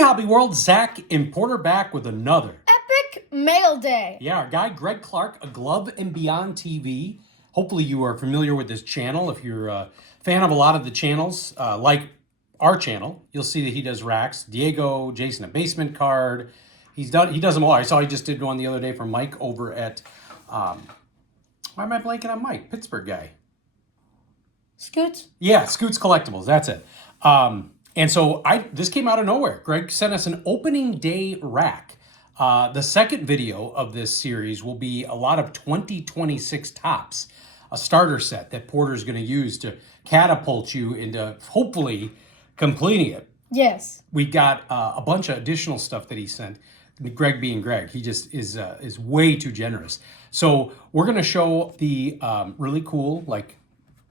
Hobby World, Zach and Porter back with another Epic Mail Day. Yeah, our guy Greg Clark, A Glove and Beyond TV. Hopefully you are familiar with this channel. If you're a fan of a lot of the channels, like our channel, you'll see that he does racks. Diego, Jason, a basement card. He does them all. I saw he just did one the other day for Mike over at, why am I blanking on Mike? Pittsburgh guy. Scoots? Yeah, Scoots Collectibles, that's it. And so this came out of nowhere. Greg sent us an opening day rack. The second video of this series will be a lot of 2026 tops, a starter set that Porter's going to use to catapult you into hopefully completing it. Yes. We got a bunch of additional stuff that he sent. Greg being Greg, he just is way too generous. So we're going to show the really cool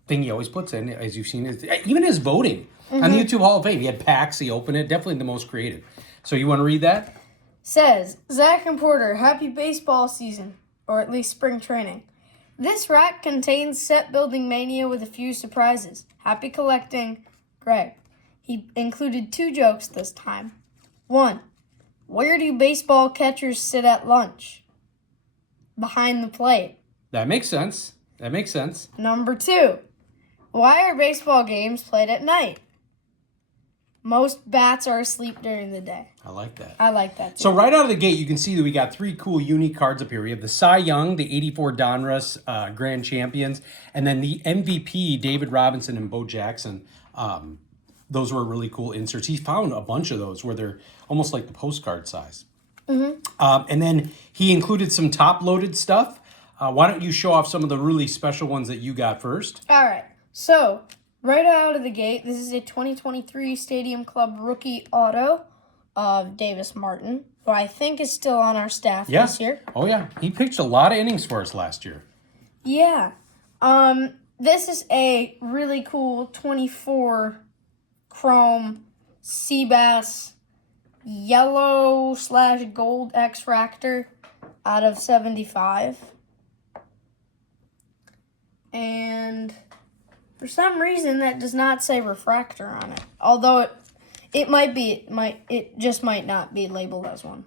thing he always puts in, as you've seen, even his voting on the YouTube Hall of Fame. He had packs, he opened it, definitely the most creative. So you want to read that? Says, Zach and Porter, happy baseball season, or at least spring training. This rack contains set building mania with a few surprises. Happy collecting, Greg. He included 2 jokes this time. 1, where do baseball catchers sit at lunch? Behind the plate. That makes sense. That makes sense. Number 2, why are baseball games played at night? Most bats are asleep during the day. I like that. I like that too. So right out of the gate, you can see that we got 3 cool unique cards up here. We have the Cy Young, the 84 Donruss Grand Champions, and then the MVP, David Robinson and Bo Jackson. Those were really cool inserts. He found a bunch of those where they're almost like the postcard size. And then he included some top-loaded stuff. Why don't you show off some of the really special ones that you got first? All right. So, right out of the gate, this is a 2023 Stadium Club rookie auto of Davis Martin, who I think is still on our staff this year. Oh, yeah. He pitched a lot of innings for us last year. Yeah. This is a really cool 24 chrome Seabass yellow/gold X-Fractor out of 75. And for some reason, that does not say refractor on it. Although it just might not be labeled as one.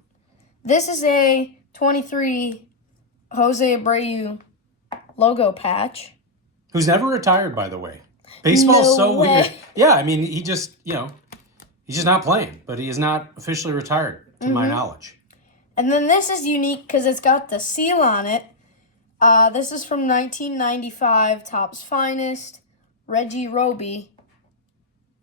This is a 23 Jose Abreu logo patch. Who's never retired, by the way. Baseball's so weird. Yeah, I mean, he's just not playing, but he is not officially retired, to my knowledge. And then this is unique because it's got the seal on it. This is from 1995, Topps Finest, Reggie Roby.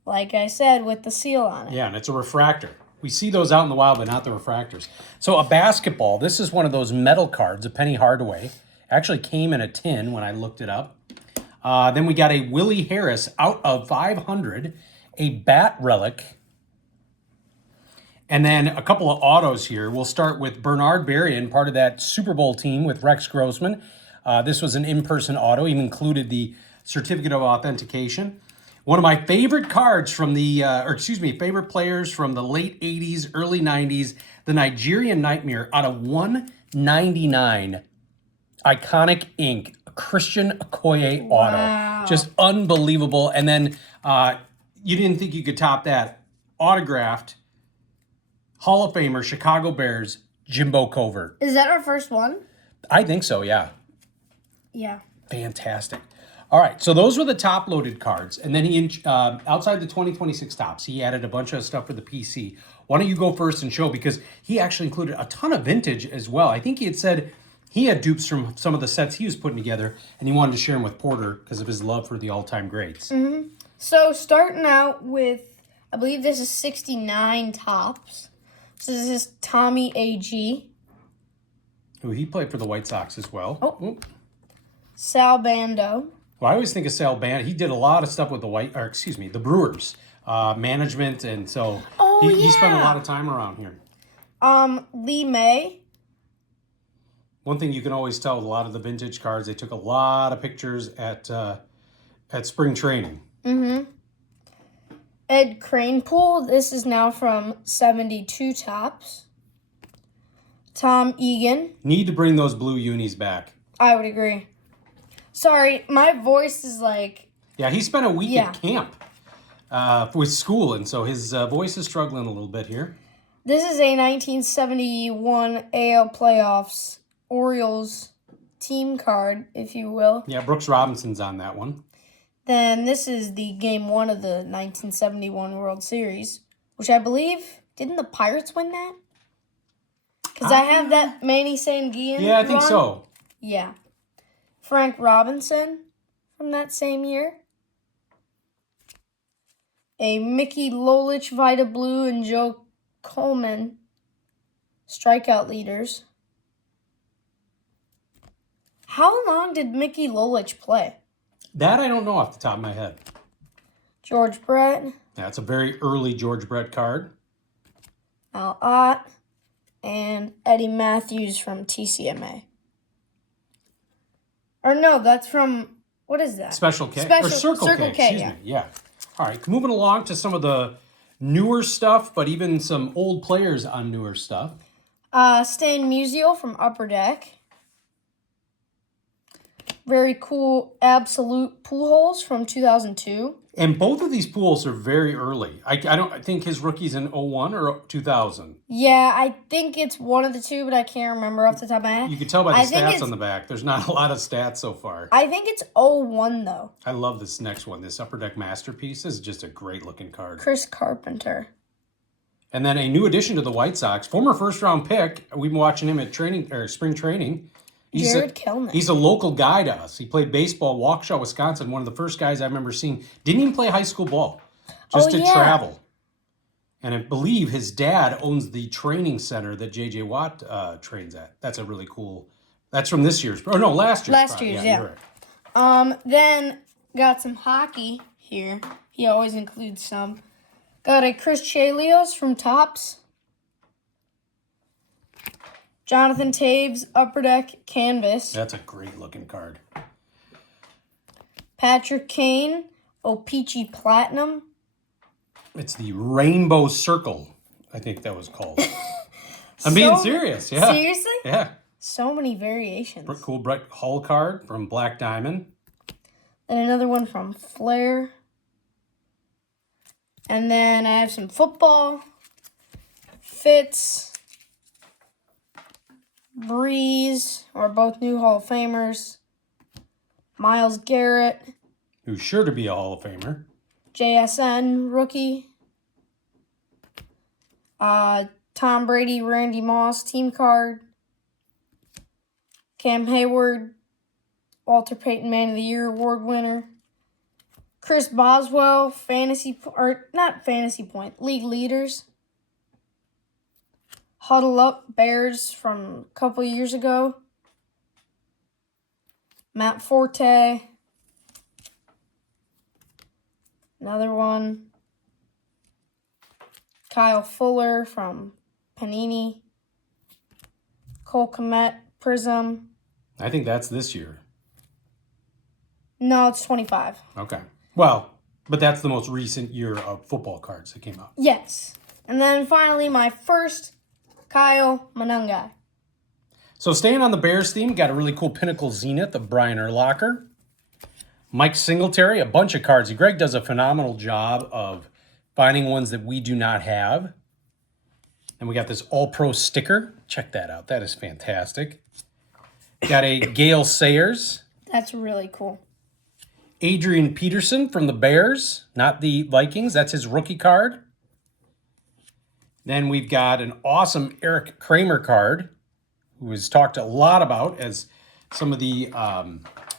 Like I said, with the seal on it. Yeah, and it's a refractor. We see those out in the wild, but not the refractors. So a basketball, this is one of those metal cards, a Penny Hardaway. Actually came in a tin when I looked it up. Then we got a Willie Harris out of 500, a bat relic. And then a couple of autos here. We'll start with Bernard Berrian, part of that Super Bowl team with Rex Grossman. This was an in-person auto. He included the certificate of authentication. One of my favorite cards from favorite players from the late 80s, early 90s, the Nigerian Nightmare out of 199. Iconic ink, Christian Okoye auto. Wow. Just unbelievable. And then you didn't think you could top that. Autographed Hall of Famer, Chicago Bears, Jimbo Covert. Is that our first one? I think so, yeah. Yeah. Fantastic. All right, so those were the top-loaded cards. And then he, outside the 2026 tops, he added a bunch of stuff for the PC. Why don't you go first and show? Because he actually included a ton of vintage as well. I think he had said he had dupes from some of the sets he was putting together, and he wanted to share them with Porter because of his love for the all-time greats. So starting out with, I believe this is 69 tops. So this is Tommy A.G. Who he played for the White Sox as well. Oh. Sal Bando. Well, I always think of Sal Bando. He did a lot of stuff with the Brewers management, and so he spent a lot of time around here. Lee May. One thing you can always tell with a lot of the vintage cards, they took a lot of pictures at spring training. Ed Kranepool. This is now from 72 tops. Tom Egan. Need to bring those blue unis back. I would agree. Sorry, my voice is like... Yeah, he spent a week at camp with school, and so his voice is struggling a little bit here. This is a 1971 AL Playoffs Orioles team card, if you will. Yeah, Brooks Robinson's on that one. Then this is the Game 1 of the 1971 World Series, which I believe, didn't the Pirates win that? Because I have that Manny Sanguillen Yeah, I think run. so. Yeah. Frank Robinson from that same year. A Mickey Lolich, Vida Blue, and Joe Coleman strikeout leaders. How long did Mickey Lolich play? That I don't know off the top of my head. George Brett, That's a very early George Brett card. Al Ott, and Eddie Matthews from TCMA. Or no, that's from, what is that? Special K. Special- or Circle K, excuse yeah. me. Yeah. All right, moving along to some of the newer stuff, but even some old players on newer stuff. Stan Musial from Upper Deck. Very cool Absolute Pujols from 2002. And both of these pools are very early. I don't think his rookie's in 01 or 2000. Yeah, I think it's one of the two, but I can't remember off the top of my head. You can tell by I the think stats it's- on the back. There's not a lot of stats so far. I think it's 01 though. I love this next one. This Upper Deck Masterpiece is just a great looking card. Chris Carpenter. And then a new addition to the White Sox, former first round pick. We've been watching him at spring training. Jared Kelnick. He's a local guy to us. He played baseball, Waukesha, Wisconsin. One of the first guys I remember seeing. Didn't even play high school ball, just to travel. And I believe his dad owns the training center that J.J. Watt trains at. That's a really cool. That's from this year's. Oh no, last year's. Last year's, yeah. You're right. Then got some hockey here. He always includes some. Got a Chris Chelios from Topps. Jonathan Taves Upper Deck Canvas. That's a great looking card. Patrick Kane O-Pee-Chee Platinum. It's the Rainbow Circle, I think that was called. I'm being serious, yeah. Seriously? Yeah. So many variations. Cool Brett Hull card from Black Diamond. And another one from Flair. And then I have some football. Fitz. Breeze, are both new Hall of Famers. Myles Garrett. Who's sure to be a Hall of Famer. JSN rookie. Tom Brady, Randy Moss team card. Cam Hayward, Walter Payton Man of the Year award winner. Chris Boswell, league leaders. Huddle Up Bears from a couple years ago. Matt Forte. Another one. Kyle Fuller from Panini. Cole Kmet Prism. I think that's this year. No, it's 25. Okay. Well, but that's the most recent year of football cards that came out. Yes. And then finally, my first Kyle Manungai. So staying on the Bears theme, got a really cool Pinnacle Zenith of Brian Urlacher. Mike Singletary, a bunch of cards. Greg does a phenomenal job of finding ones that we do not have. And we got this All-Pro sticker. Check that out. That is fantastic. Got a Gale Sayers. That's really cool. Adrian Peterson from the Bears, not the Vikings. That's his rookie card. Then we've got an awesome Eric Kramer card, who is talked a lot about as some of the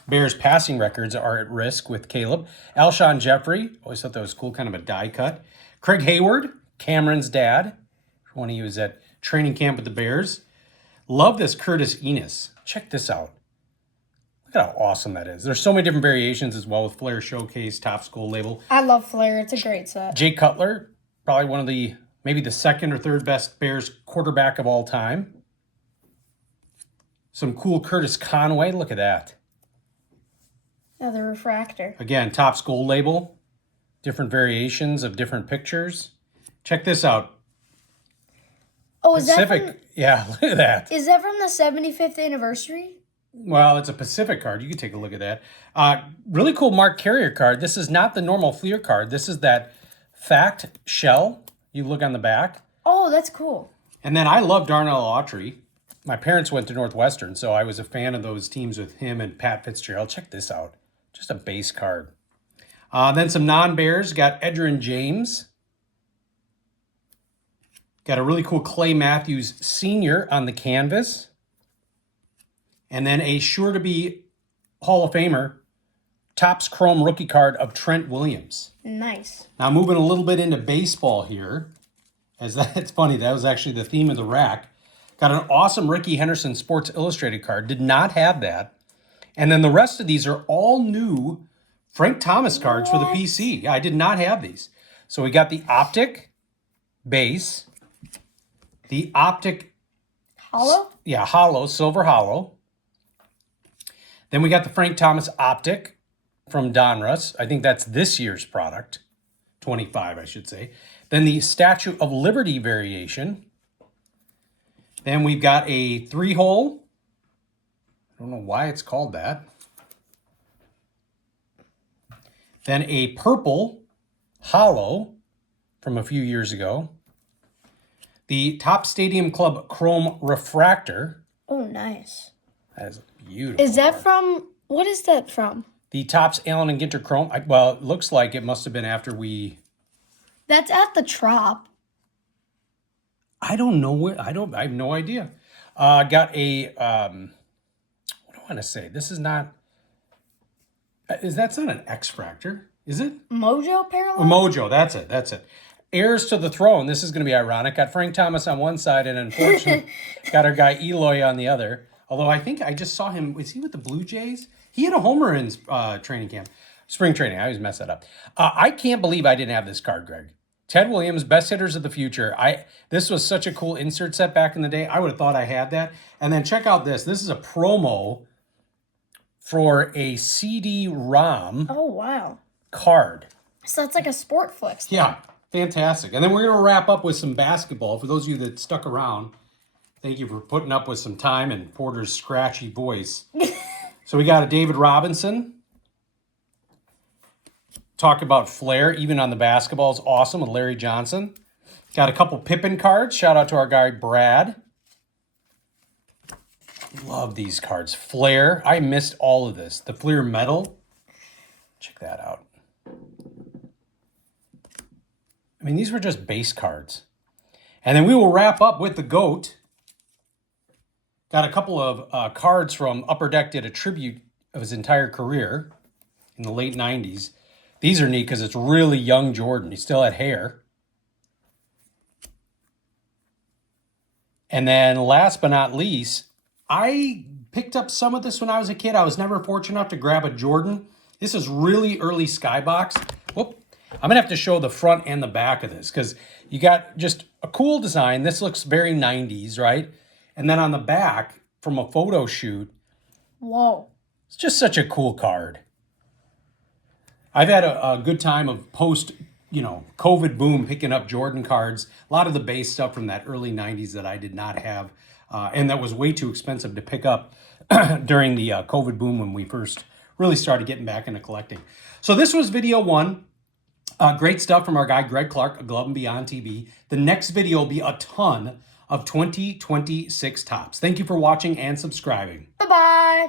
Bears passing records are at risk with Caleb. Alshon Jeffrey, always thought that was cool, kind of a die cut. Craig Hayward, Cameron's dad, when he was at training camp with the Bears. Love this Curtis Enos. Check this out. Look at how awesome that is. There's so many different variations as well with Flair Showcase, Top School label. I love Flair. It's a great set. Jay Cutler, probably one of the, maybe the second or third best Bears quarterback of all time. Some cool Curtis Conway. Look at that. Another refractor. Again, Top School label. Different variations of different pictures. Check this out. Oh, is Pacific. Yeah, look at that. Is that from the 75th anniversary? Well, it's a Pacific card. You can take a look at that. Really cool Mark Carrier card. This is not the normal Fleer card. This is that fact shell. You look on the back. Oh, that's cool. And then I love Darnell Autry. My parents went to Northwestern, so I was a fan of those teams with him and Pat Fitzgerald. Check this out. Just a base card. Then some non-Bears. Got Edgerrin James. Got a really cool Clay Matthews Sr. on the canvas. And then a sure-to-be Hall of Famer, Topps Chrome rookie card of Trent Williams. Nice. Now moving a little bit into baseball here. It's funny, that was actually the theme of the rack. Got an awesome Ricky Henderson Sports Illustrated card. Did not have that. And then the rest of these are all new Frank Thomas cards for the PC. Yeah, I did not have these. So we got the Optic base, the Optic Hollow? Yeah, hollow, silver hollow. Then we got the Frank Thomas Optic from Donruss. I think that's this year's product. 25, I should say. Then the Statue of Liberty variation. Then we've got a 3-hole. I don't know why it's called that. Then a purple hollow from a few years ago. The Topps Stadium Club Chrome Refractor. Oh, nice. That is beautiful. Is that from, what is that from? The Topps Allen and Ginter Chrome. Well, it looks like it must have been after we... That's at the Trop. I don't know where. I have no idea. Got a, what do I want to say? This is not, that's not an X-Fractor, is it? Mojo Parallel? Mojo, that's it. Heirs to the Throne. This is going to be ironic. Got Frank Thomas on one side and unfortunately got our guy Eloy on the other. Although I think I just saw him, was he with the Blue Jays? He had a homer in training camp. Spring training, I always mess that up. I can't believe I didn't have this card, Greg. Ted Williams, best hitters of the future. This was such a cool insert set back in the day. I would have thought I had that. And then check out this. This is a promo for a CD-ROM Oh, wow. card. So it's like a Sport Flex. Yeah, fantastic. And then we're going to wrap up with some basketball. For those of you that stuck around, thank you for putting up with some time and Porter's scratchy voice. So we got a David Robinson. Talk about flair, even on the basketball, is awesome with Larry Johnson. Got a couple Pippen cards. Shout out to our guy, Brad. Love these cards. Flair. I missed all of this. The Fleer Metal. Check that out. I mean, these were just base cards. And then we will wrap up with the GOAT. Got a couple of cards from Upper Deck, did a tribute of his entire career in the late 90s. These are neat because it's really young Jordan. He still had hair. And then last but not least, I picked up some of this when I was a kid. I was never fortunate enough to grab a Jordan. This is really early Skybox. Whoop. I'm going to have to show the front and the back of this because you got just a cool design. This looks very 90s, right? And then on the back, from a photo shoot, Whoa. it's just such a cool card. I've had a good time of post, COVID boom picking up Jordan cards. A lot of the base stuff from that early 90s that I did not have. And that was way too expensive to pick up during the COVID boom when we first really started getting back into collecting. So this was video 1. Great stuff from our guy, Greg Clark, of Glove and Beyond TV. The next video will be a ton of 2026 Topps. Thank you for watching and subscribing. Bye-bye.